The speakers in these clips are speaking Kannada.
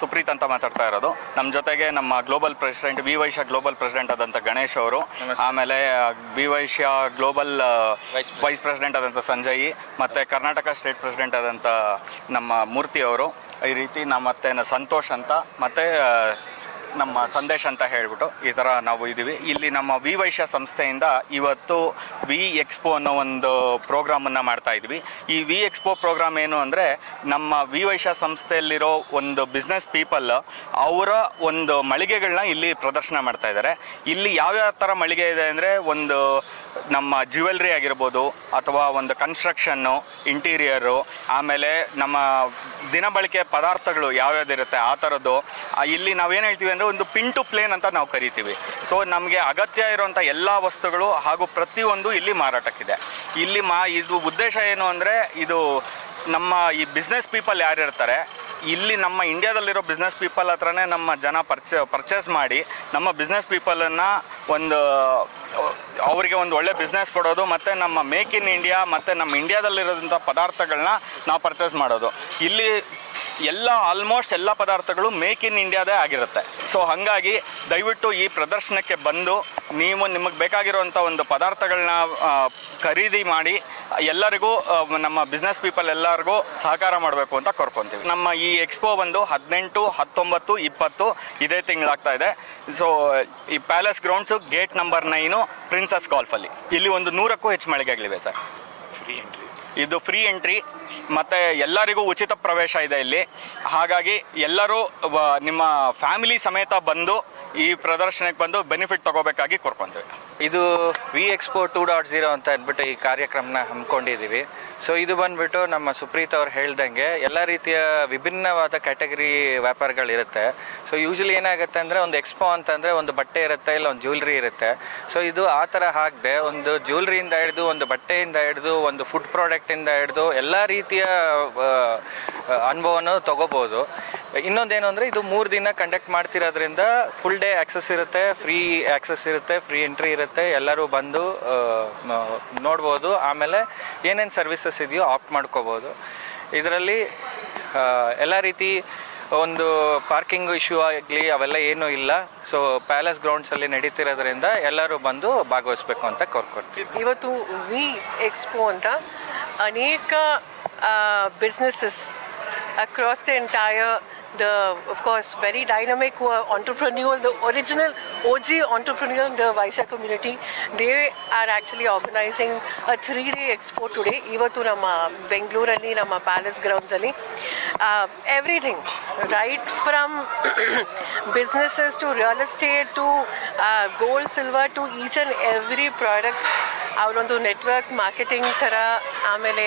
ಸುಪ್ರೀತ್ ಅಂತ ಮಾತಾಡ್ತಾ ಇರೋದು. ನಮ್ಮ ಜೊತೆಗೆ ನಮ್ಮ ಗ್ಲೋಬಲ್ ಪ್ರೆಸಿಡೆಂಟ್ ವಿ ವೈಶ್ಯ ಗ್ಲೋಬಲ್ ಪ್ರೆಸಿಡೆಂಟ್ ಆದಂಥ ಗಣೇಶ್ ಅವರು, ಆಮೇಲೆ ವಿ ವೈಶ್ಯ ಗ್ಲೋಬಲ್ ವೈಸ್ ಪ್ರೆಸಿಡೆಂಟ್ ಆದಂಥ ಸಂಜಯ್, ಮತ್ತು ಕರ್ನಾಟಕ ಸ್ಟೇಟ್ ಪ್ರೆಸಿಡೆಂಟ್ ಆದಂಥ ನಮ್ಮ ಮೂರ್ತಿ ಅವರು, ಈ ರೀತಿ ಮತ್ತು ಸಂತೋಷ್ ಅಂತ, ಮತ್ತು ನಮ್ಮ ಸಂದೇಶ್ ಅಂತ ಹೇಳಿಬಿಟ್ಟು ಈ ಥರ ನಾವು ಇದ್ದೀವಿ. ಇಲ್ಲಿ ನಮ್ಮ ವಿ ವೈಶ್ಯ ಸಂಸ್ಥೆಯಿಂದ ಇವತ್ತು ವಿ ಎಕ್ಸ್ಪೋ ಅನ್ನೋ ಒಂದು ಪ್ರೋಗ್ರಾಮನ್ನು ಮಾಡ್ತಾ ಇದ್ವಿ. ಈ ವಿ ಎಕ್ಸ್ಪೋ ಪ್ರೋಗ್ರಾಮ್ ಏನು ಅಂದರೆ, ನಮ್ಮ ವಿ ವೈಶ್ಯ ಸಂಸ್ಥೆಯಲ್ಲಿರೋ ಒಂದು ಬಿಸ್ನೆಸ್ ಪೀಪಲ್ ಅವರ ಒಂದು ಮಳಿಗೆಗಳನ್ನ ಇಲ್ಲಿ ಪ್ರದರ್ಶನ ಮಾಡ್ತಾ ಇದ್ದಾರೆ. ಇಲ್ಲಿ ಯಾವ್ಯಾವ ಥರ ಮಳಿಗೆ ಇದೆ ಅಂದರೆ, ಒಂದು ನಮ್ಮ ಜ್ಯುವೆಲ್ರಿ ಆಗಿರ್ಬೋದು, ಅಥವಾ ಒಂದು ಕನ್ಸ್ಟ್ರಕ್ಷನ್ನು, ಇಂಟೀರಿಯರು, ಆಮೇಲೆ ನಮ್ಮ ದಿನಬಳಕೆ ಪದಾರ್ಥಗಳು ಯಾವ್ಯಾವ್ದಿರುತ್ತೆ ಆ ಥರದ್ದು. ಇಲ್ಲಿ ನಾವೇನು ಹೇಳ್ತೀವಿ ಅಂದರೆ, ಒಂದು ಪಿನ್ ಟು ಪ್ಲೇನ್ ಅಂತ ನಾವು ಕರಿತೀವಿ. ಸೊ ನಮಗೆ ಅಗತ್ಯ ಇರುವಂಥ ಎಲ್ಲ ವಸ್ತುಗಳು ಹಾಗೂ ಪ್ರತಿಯೊಂದು ಇಲ್ಲಿ ಮಾರಾಟಕ್ಕಿದೆ. ಇಲ್ಲಿ ಇದು ಉದ್ದೇಶ ಏನು ಅಂದರೆ, ಇದು ನಮ್ಮ ಈ ಬಿಸ್ನೆಸ್ ಪೀಪಲ್ ಯಾರಿರ್ತಾರೆ, ಇಲ್ಲಿ ನಮ್ಮ ಇಂಡಿಯಾದಲ್ಲಿರೋ ಬಿಸ್ನೆಸ್ ಪೀಪಲ್ ಹತ್ರನೇ ನಮ್ಮ ಜನ ಪರ್ಚೇಸ್ ಮಾಡಿ ನಮ್ಮ ಬಿಸ್ನೆಸ್ ಪೀಪಲನ್ನು ಅವರಿಗೆ ಒಂದು ಒಳ್ಳೆ ಬಿಸ್ನೆಸ್ ಕೊಡೋದು, ಮತ್ತು ನಮ್ಮ ಮೇಕ್ ಇನ್ ಇಂಡಿಯಾ ಮತ್ತು ನಮ್ಮ ಇಂಡಿಯಾದಲ್ಲಿರೋದಂಥ ಪದಾರ್ಥಗಳನ್ನ ನಾವು ಪರ್ಚೇಸ್ ಮಾಡೋದು. ಇಲ್ಲಿ ಆಲ್ಮೋಸ್ಟ್ ಎಲ್ಲ ಪದಾರ್ಥಗಳು ಮೇಕ್ ಇನ್ ಇಂಡಿಯಾದೇ ಆಗಿರುತ್ತೆ. ಸೊ ಹಾಗಾಗಿ ದಯವಿಟ್ಟು ಈ ಪ್ರದರ್ಶನಕ್ಕೆ ಬಂದು ನಿಮಗೆ ಬೇಕಾಗಿರುವಂಥ ಒಂದು ಪದಾರ್ಥಗಳನ್ನ ಖರೀದಿ ಮಾಡಿ ಎಲ್ಲರಿಗೂ, ನಮ್ಮ ಬಿಸ್ನೆಸ್ ಪೀಪಲ್ ಎಲ್ಲರಿಗೂ ಸಹಕಾರ ಮಾಡಬೇಕು ಅಂತ ಕೋರ್ಕೊತೀವಿ. ನಮ್ಮ ಈ ಎಕ್ಸ್ಪೋ ಬಂದು 18, 19, 20 ಇದೇ ತಿಂಗಳಾಗ್ತಾ ಇದೆ. ಸೊ ಈ palace grounds gate number 9 princess ಗಾಲ್ಫಲ್ಲಿ. ಇಲ್ಲಿ ಒಂದು 100ಕ್ಕೂ ಹೆಚ್ಚು ಮಳಿಗೆಗಳಿವೆ ಸರ್. ಇದು ಫ್ರೀ ಎಂಟ್ರಿ ಮತ್ತು ಎಲ್ಲರಿಗೂ ಉಚಿತ ಪ್ರವೇಶ ಇದೆ ಇಲ್ಲಿ. ಹಾಗಾಗಿ ಎಲ್ಲರೂ ನಿಮ್ಮ ಫ್ಯಾಮಿಲಿ ಸಮೇತ ಬಂದು ಈ ಪ್ರದರ್ಶನಕ್ಕೆ ಬಂದು ಬೆನಿಫಿಟ್ ತಗೋಬೇಕಾಗಿ ಕೋರ್ಕೊತೀವಿ. ಇದು ವಿ ಎಕ್ಸ್ಪೋ 2.0 ಅಂತ ಅಂದ್ಬಿಟ್ಟು ಈ ಕಾರ್ಯಕ್ರಮನ ಹಮ್ಮಿಕೊಂಡಿದ್ದೀವಿ. ಸೊ ಇದು ಬಂದ್ಬಿಟ್ಟು ನಮ್ಮ ಸುಪ್ರೀತ್ ಅವ್ರು ಹೇಳ್ದಂಗೆ ಎಲ್ಲ ರೀತಿಯ ವಿಭಿನ್ನವಾದ ಕ್ಯಾಟಗರಿ ವ್ಯಾಪಾರಗಳಿರುತ್ತೆ. ಸೊ ಯೂಶಲಿ ಏನಾಗುತ್ತೆ ಅಂದರೆ, ಒಂದು ಎಕ್ಸ್ಪೋ ಅಂತಂದರೆ ಒಂದು ಬಟ್ಟೆ ಇರುತ್ತೆ, ಇಲ್ಲ ಒಂದು ಜ್ಯುವೆಲ್ರಿ ಇರುತ್ತೆ. ಸೊ ಇದು ಆ ಥರ ಆಗದೆ ಒಂದು ಜ್ಯುವೆಲ್ರಿಯಿಂದ ಹಿಡಿದು, ಒಂದು ಬಟ್ಟೆಯಿಂದ ಹಿಡಿದು, ಒಂದು ಫುಡ್ ಪ್ರಾಡಕ್ಟಿಂದ ಹಿಡಿದು ಎಲ್ಲ ರೀತಿಯ ಅನುಭವವನ್ನು ತೊಗೋಬೋದು. ಇನ್ನೊಂದೇನು ಅಂದರೆ, ಇದು 3 ದಿನ ಕಂಡಕ್ಟ್ ಮಾಡ್ತಿರೋದ್ರಿಂದ ಫುಲ್ ಡೇ ಆ್ಯಕ್ಸಸ್ ಇರುತ್ತೆ, ಫ್ರೀ ಆ್ಯಕ್ಸಸ್ ಇರುತ್ತೆ, ಫ್ರೀ ಎಂಟ್ರಿ ಇರುತ್ತೆ. ಎಲ್ಲರೂ ಬಂದು ನೋಡ್ಬೋದು. ಆಮೇಲೆ ಏನೇನು ಸರ್ವಿಸಸ್ ಇದೆಯೋ ಆಪ್ಟ್ ಮಾಡ್ಕೋಬೋದು. ಇದರಲ್ಲಿ ಎಲ್ಲ ರೀತಿ ಒಂದು ಪಾರ್ಕಿಂಗ್ ಇಶ್ಯೂ ಆಗಲಿ ಅವೆಲ್ಲ ಏನೂ ಇಲ್ಲ. ಸೊ ಪ್ಯಾಲೇಸ್ ಗ್ರೌಂಡ್ಸಲ್ಲಿ ನಡೀತಿರೋದ್ರಿಂದ ಎಲ್ಲರೂ ಬಂದು ಭಾಗವಹಿಸ್ಬೇಕು ಅಂತ ಕೋರ್ಕೊಡ್ತೀವಿ. ಇವತ್ತು ವಿ ಎಕ್ಸ್ಪೋ ಅಂತ ಅನೇಕ businesses across the entire, of course, very dynamic entrepreneur, the original OG entrepreneur in the Vaishya community, they are actually organizing a 3-day expo today. Ivattu nama Bengaluru alli nama Palace Grounds alli everything right from businesses to real estate to gold, silver to each and every products ಅವರೊಂದು ನೆಟ್ವರ್ಕ್ ಮಾರ್ಕೆಟಿಂಗ್ ಥರ. ಆಮೇಲೆ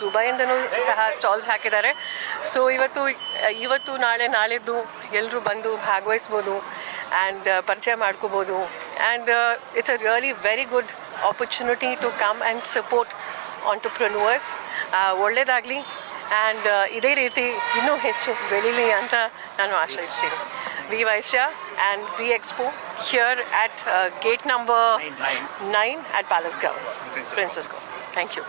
ದುಬೈಯಿಂದನೂ ಸಹ ಸ್ಟಾಲ್ಸ್ ಹಾಕಿದ್ದಾರೆ. ಸೊ ಇವತ್ತು ನಾಳೆದ್ದು ಎಲ್ಲರೂ ಬಂದು ಭಾಗವಹಿಸ್ಬೋದು ಆ್ಯಂಡ್ ಪರಿಚಯ ಮಾಡ್ಕೋಬೋದು. And it's a really very good opportunity to come and support entrepreneurs. ಒಳ್ಳೆಯದಾಗಲಿ ಆ್ಯಂಡ್ ಇದೇ ರೀತಿ ಇನ್ನೂ ಹೆಚ್ಚು ಬೆಳೀಲಿ ಅಂತ ನಾನು ಆಶಯಿಸ್ತೀನಿ. V Vaishya and V Expo here at gate number 9 at Palace Grounds, Princess Golf. Thank you.